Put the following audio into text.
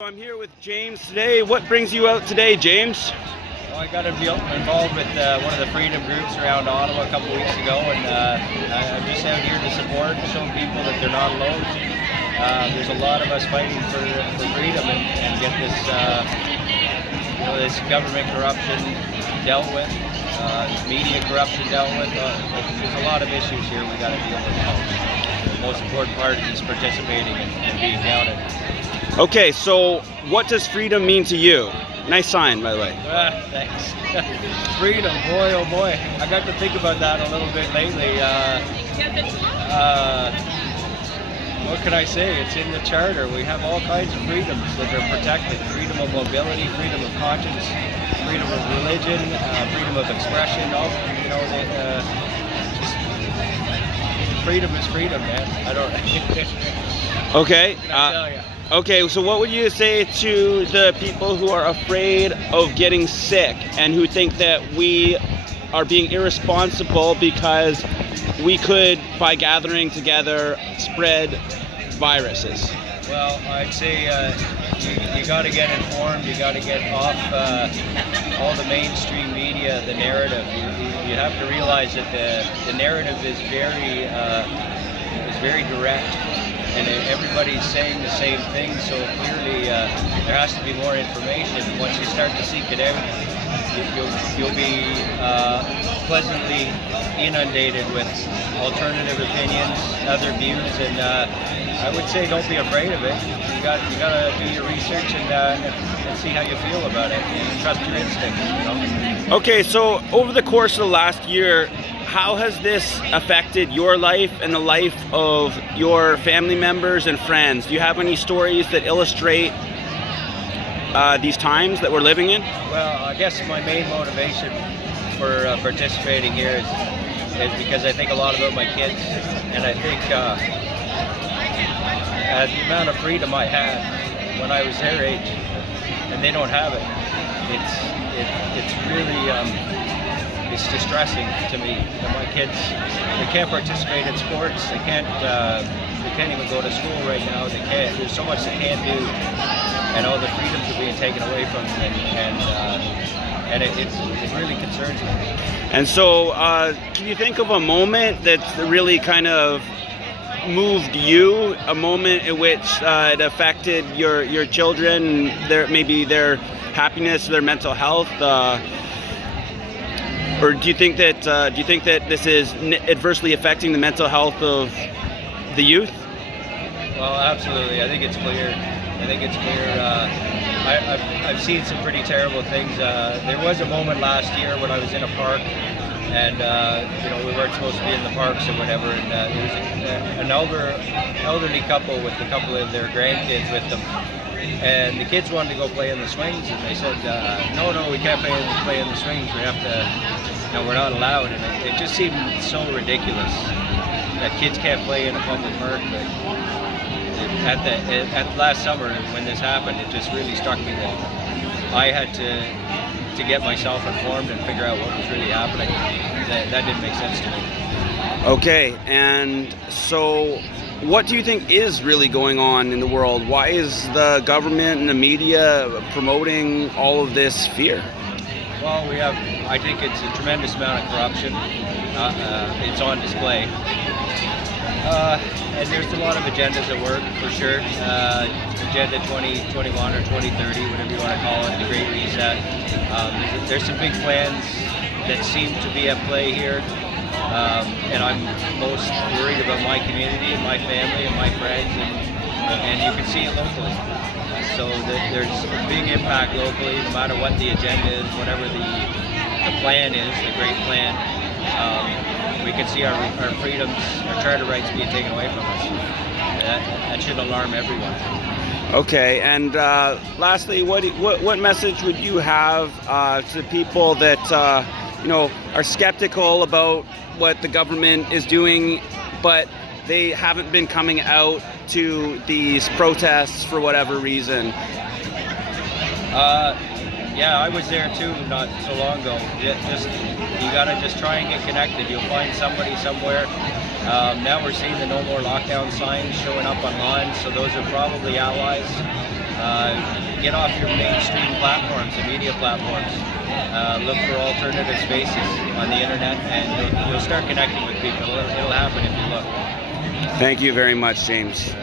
I'm here with James today. What brings you out today, James? Well, I got involved with one of the freedom groups around Ottawa a couple weeks ago, and I'm just out here to support, show people that they're not alone. There's a lot of us fighting for freedom and get this, this government corruption dealt with, media corruption dealt with. There's a lot of issues here we got to deal with. The most important part is participating and being counted. Okay, so what does freedom mean to you? Nice sign, by the way. Thanks. Freedom, boy, oh boy. I got to think about that a little bit lately. What can I say? It's in the charter. We have all kinds of freedoms that are protected. Freedom of mobility, freedom of conscience, freedom of religion, freedom of expression. Just freedom is freedom, man. I don't. Okay. What can I tell you? Okay, so what would you say to the people who are afraid of getting sick and who think that we are being irresponsible because we could, by gathering together, spread viruses? Well, I'd say you got to get informed. You got to get off all the mainstream media, the narrative. You have to realize that the narrative is very direct. And everybody's saying the same thing, so clearly there has to be more information. Once you start to seek it out, you'll be pleasantly inundated with alternative opinions, other views, and I would say don't be afraid of it. You got to do your research and see how you feel about it. And trust your instincts. You know? Okay, so over the course of the last year, how has this affected your life and the life of your family members and friends? Do you have any stories that illustrate these times that we're living in? Well, I guess my main motivation for participating here is because I think a lot about my kids, and I think the amount of freedom I had when I was their age, and they don't have it. It's really. It's distressing to me that my kids, they can't participate in sports. They can't even go to school right now. They can't. There's so much they can't do, and all the freedoms are being taken away from them, and it really concerns me. And so, can you think of a moment that's really kind of moved you? A moment in which it affected your children, maybe their happiness, their mental health. Or do you think that this is adversely affecting the mental health of the youth? Well, absolutely. I think it's clear. I've seen some pretty terrible things. There was a moment last year when I was in a park, and we weren't supposed to be in the parks or whatever. And there was an elderly couple with a couple of their grandkids with them. And the kids wanted to go play in the swings, and they said, no, we can't play in the swings. We have to, we're not allowed. And it just seemed so ridiculous that kids can't play in a public park. But at last summer, when this happened, it just really struck me that I had to get myself informed and figure out what was really happening. That didn't make sense to me. Okay, and so what do you think is really going on in the world? Why is the government and the media promoting all of this fear? Well, I think it's a tremendous amount of corruption. It's on display. And there's a lot of agendas at work, for sure. Agenda 2021 or 2030, whatever you want to call it, the Great Reset. There's some big plans that seem to be at play here. And I'm most worried about my community and my family and my friends, and you can see it locally. So there's a big impact locally, no matter what the agenda is, whatever the plan is, the great plan. We can see our freedoms, our charter rights being taken away from us. That should alarm everyone. Okay, and lastly, what message would you have to people that are skeptical about what the government is doing, but they haven't been coming out to these protests for whatever reason? Yeah, I was there too not so long ago. You gotta just try and get connected. You'll find somebody somewhere. Now we're seeing the no more lockdown signs showing up online, so those are probably allies. Get off your mainstream platforms and media platforms. Look for alternative spaces on the internet, and you'll start connecting with people. It'll happen if you look. Thank you very much, James.